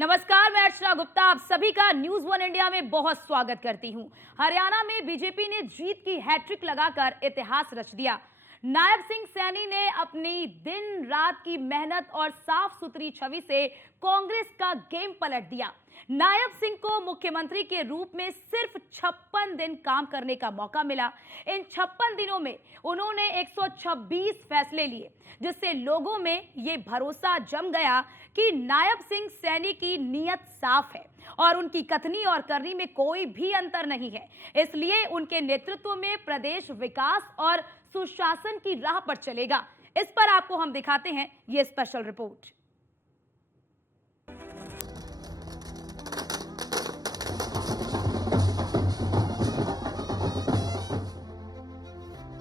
नमस्कार, मैं अर्चना गुप्ता आप सभी का न्यूज वन इंडिया में बहुत स्वागत करती हूं। हरियाणा में बीजेपी ने जीत की हैट्रिक लगाकर इतिहास रच दिया। नायब सिंह सैनी ने अपनी दिन रात की मेहनत और साफ सुथरी छवि से कांग्रेस का गेम पलट दिया। नायब सिंह को मुख्यमंत्री के रूप में सिर्फ 56 दिन काम करने का मौका मिला। इन 56 दिनों में उन्होंने 126 फैसले लिए, जिससे लोगों में ये भरोसा जम गया कि नायब सिंह सैनी की नीयत साफ है और उनकी कथनी और करनी में कोई भी अंतर नहीं है। इसलिए उनके नेतृत्व में प्रदेश विकास और सुशासन की राह पर चलेगा। इस पर आपको हम दिखाते हैं ये स्पेशल रिपोर्ट।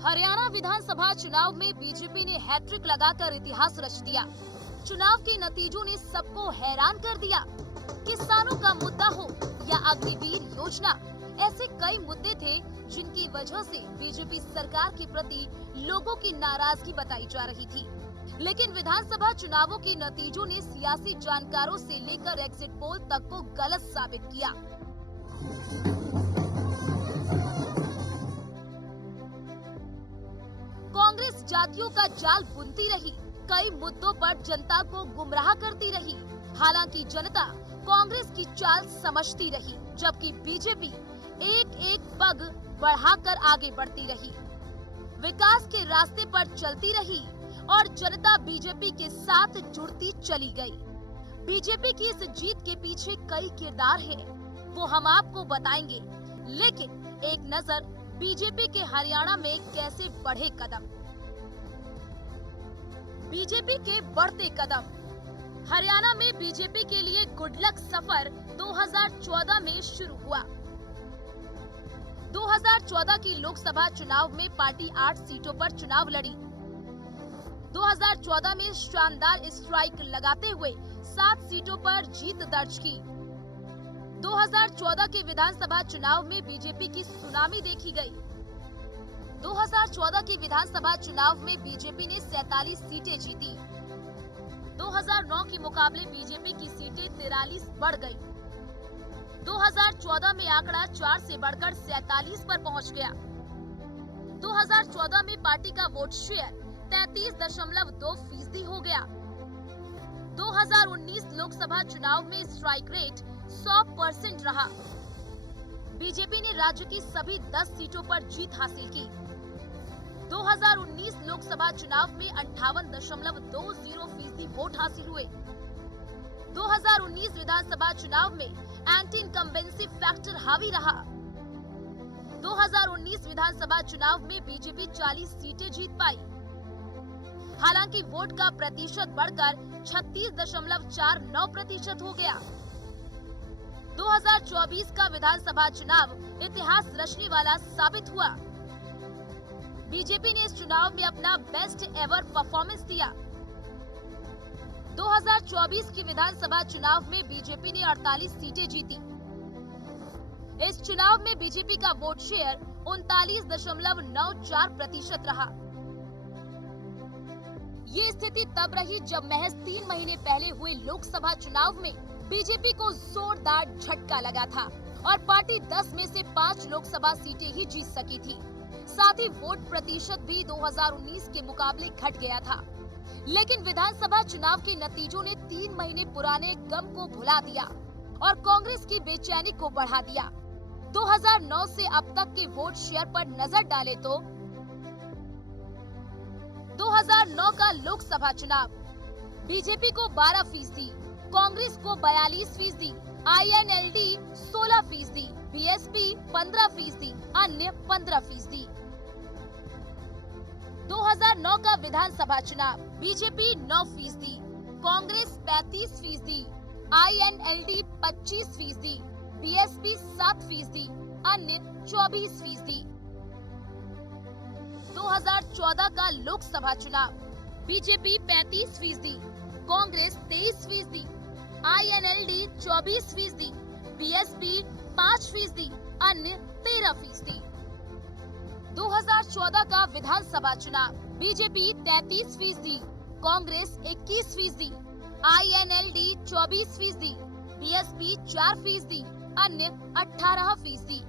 हरियाणा विधानसभा चुनाव में बीजेपी ने हैट्रिक लगाकर इतिहास रच दिया। चुनाव के नतीजों ने सबको हैरान कर दिया। किसानों का मुद्दा हो या अग्निवीर योजना, ऐसे कई मुद्दे थे जिनकी वजह से बीजेपी सरकार के प्रति लोगों की नाराजगी बताई जा रही थी। लेकिन विधानसभा चुनावों के नतीजों ने सियासी जानकारों से लेकर एग्जिट पोल तक को गलत साबित किया। कांग्रेस जातियों का जाल बुनती रही, कई मुद्दों पर जनता को गुमराह करती रही। हालांकि जनता कांग्रेस की चाल समझती रही, जबकि बीजेपी एक एक पग बढ़ाकर आगे बढ़ती रही, विकास के रास्ते पर चलती रही और जनता बीजेपी के साथ जुड़ती चली गई। बीजेपी की इस जीत के पीछे कई किरदार हैं, वो हम आपको बताएंगे। लेकिन एक नजर बीजेपी के हरियाणा में कैसे बढ़े कदम। बीजेपी के बढ़ते कदम। हरियाणा में बीजेपी के लिए गुड लक सफर 2014 में शुरू हुआ। 2014 की लोकसभा चुनाव में पार्टी 8 सीटों पर चुनाव लड़ी। 2014 में शानदार स्ट्राइक लगाते हुए 7 सीटों पर जीत दर्ज की। 2014 के विधानसभा चुनाव में बीजेपी की सुनामी देखी गई। 2014 के विधानसभा चुनाव में बीजेपी ने 47 सीटें जीती। 2009 के मुकाबले बीजेपी की सीटें 43 बढ़ गई। 2014 में आंकड़ा 4 से बढ़कर 47 पर पहुंच गया। 2014 में पार्टी का वोट शेयर 33.2% हो गया। 2019 लोकसभा चुनाव में स्ट्राइक रेट 100% रहा। बीजेपी ने राज्य की सभी 10 सीटों पर जीत हासिल की। 2019 लोकसभा चुनाव में 58.20% वोट हासिल हुए। 2019 विधानसभा चुनाव में एंटी इनकम्बेंसी फैक्टर हावी रहा। 2019 विधानसभा चुनाव में बीजेपी 40 सीटें जीत पाई। हालांकि वोट का प्रतिशत बढ़कर 36.49% हो गया। 2024 का विधानसभा चुनाव इतिहास रचने वाला साबित हुआ। बीजेपी ने इस चुनाव में अपना बेस्ट एवर परफॉर्मेंस दिया। 2024 की विधानसभा चुनाव में बीजेपी ने 48 सीटें जीती। इस चुनाव में बीजेपी का वोट शेयर 39.94% रहा। ये स्थिति तब रही जब महज 3 महीने पहले हुए लोकसभा चुनाव में बीजेपी को जोरदार झटका लगा था और पार्टी 10 में से 5 लोकसभा सीटें ही जीत सकी थी। साथ ही वोट प्रतिशत भी 2019 के मुकाबले घट गया था। लेकिन विधानसभा चुनाव के नतीजों ने 3 महीने पुराने गम को भुला दिया और कांग्रेस की बेचैनी को बढ़ा दिया। 2009 से अब तक के वोट शेयर पर नजर डालें तो 2009 का लोकसभा चुनाव बीजेपी को 12%, कांग्रेस को 42%, INLD 16%, BSP 15%, अन्य 15%। 2009 का विधानसभा चुनाव बीजेपी 9%, कांग्रेस 35%, INLD 25%, BSP 7%, अन्य 24%। 2014 का लोकसभा चुनाव बीजेपी 35%, कांग्रेस 23%, INLD 24%, BSP 5%, अन्य 13%। 2014 का विधानसभा चुनाव बीजेपी 33%, कांग्रेस 21%, INLD 24%, बीएसपी 4%, अन्य 18%।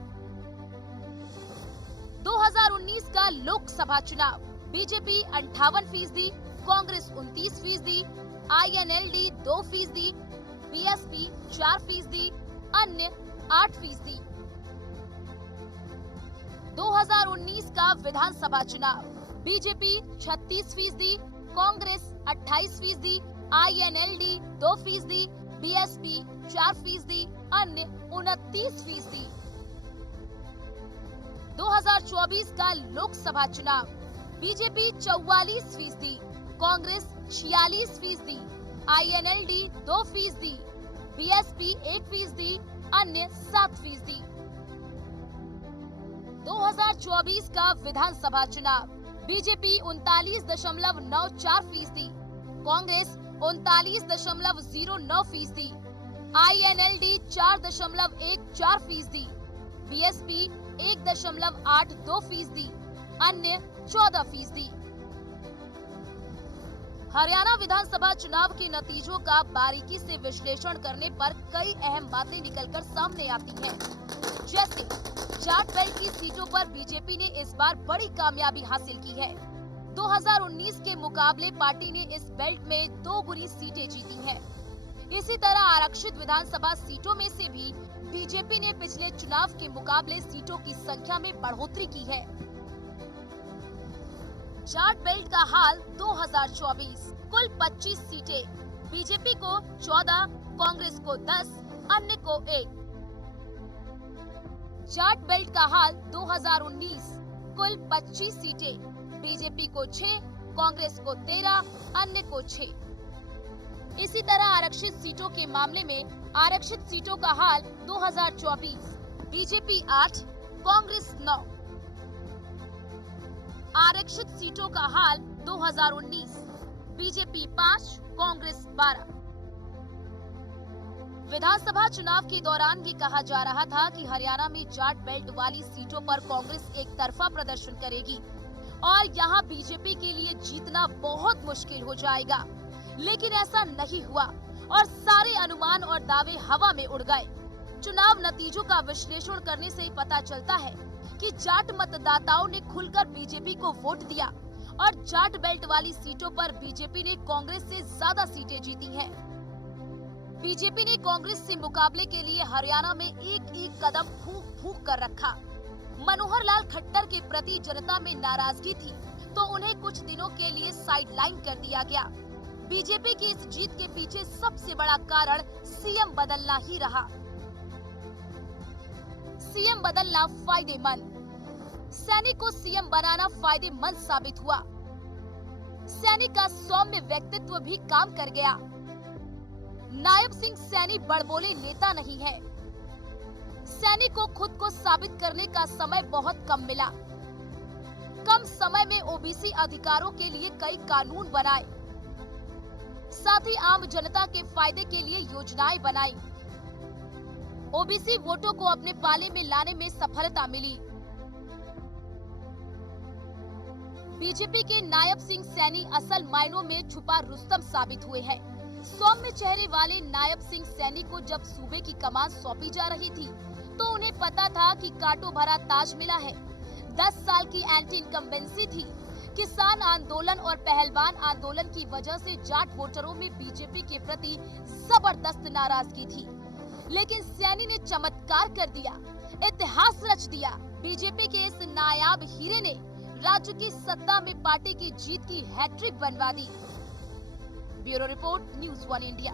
2019 का लोकसभा चुनाव बीजेपी 58%, कांग्रेस 29%, INLD 2%, बीएसपी 4%, अन्य 8%। 2019 का विधानसभा चुनाव बीजेपी 36%, कांग्रेस 28%, INLD 2%, बीएसपी 4%, अन्य 29%। 2024 का लोकसभा चुनाव बीजेपी 44%, कांग्रेस 46%, INLD 2%, बीएसपी 1%, अन्य 7%। 2024 का विधानसभा चुनाव बीजेपी 39.94%, कांग्रेस 39.09%, INLD 4.14%, बीएसपी 1.82%, अन्य 14%। हरियाणा विधानसभा चुनाव के नतीजों का बारीकी से विश्लेषण करने पर कई अहम बातें निकलकर सामने आती हैं। जैसे जाट बेल्ट की सीटों पर बीजेपी ने इस बार बड़ी कामयाबी हासिल की है। 2019 के मुकाबले पार्टी ने इस बेल्ट में 2 गुनी सीटें जीती हैं। इसी तरह आरक्षित विधानसभा सीटों में से भी बीजेपी ने पिछले चुनाव के मुकाबले सीटों की संख्या में बढ़ोतरी की है। जाट बेल्ट का हाल 2024 कुल 25 सीटें, बीजेपी को 14, कांग्रेस को 10, अन्य को 1। जाट बेल्ट का हाल 2019 कुल 25 सीटें, बीजेपी को 6, कांग्रेस को 13, अन्य को 6। इसी तरह आरक्षित सीटों के मामले में आरक्षित सीटों का हाल 2024 बीजेपी 8, कांग्रेस 9। आरक्षित सीटों का हाल 2019 बीजेपी 5, कांग्रेस 12। विधानसभा चुनाव के दौरान भी कहा जा रहा था कि हरियाणा में जाट बेल्ट वाली सीटों पर कांग्रेस एक तरफा प्रदर्शन करेगी और यहां बीजेपी के लिए जीतना बहुत मुश्किल हो जाएगा। लेकिन ऐसा नहीं हुआ और सारे अनुमान और दावे हवा में उड़ गए। चुनाव नतीजों का विश्लेषण करने से ही पता चलता है कि जाट मतदाताओं ने खुलकर बीजेपी को वोट दिया और जाट बेल्ट वाली सीटों पर बीजेपी ने कांग्रेस से ज्यादा सीटें जीती हैं। बीजेपी ने कांग्रेस से मुकाबले के लिए हरियाणा में एक एक कदम फूंक फूंक कर रखा। मनोहर लाल खट्टर के प्रति जनता में नाराजगी थी तो उन्हें कुछ दिनों के लिए साइडलाइन कर दिया गया। बीजेपी की इस जीत के पीछे सबसे बड़ा कारण सीएम बदलना ही रहा। सीएम बदलना फायदेमंद। सैनी को सीएम बनाना फायदेमंद साबित हुआ। सैनी का सौम्य व्यक्तित्व भी काम कर गया। नायब सिंह सैनी बड़बोले नेता नहीं है। सैनी को खुद को साबित करने का समय बहुत कम मिला। कम समय में ओबीसी अधिकारों के लिए कई कानून बनाए, साथ ही आम जनता के फायदे के लिए योजनाएं बनाई। ओबीसी वोटों को अपने पाले में लाने में सफलता मिली। बीजेपी के नायब सिंह सैनी असल मायनों में छुपा रुस्तम साबित हुए हैं। सौम्य चेहरे वाले नायब सिंह सैनी को जब सूबे की कमान सौंपी जा रही थी तो उन्हें पता था कि कांटों भरा ताज मिला है। 10 साल की एंटी इनकम्बेंसी थी। किसान आंदोलन और पहलवान आंदोलन की वजह से जाट वोटरों में बीजेपी के प्रति जबरदस्त नाराजगी थी, लेकिन सैनी ने चमत्कार कर दिया, इतिहास रच दिया। बीजेपी के इस नायाब हीरे ने राज्य की सत्ता में पार्टी की जीत की हैट्रिक बनवा दी। Bureau report, news 1 India.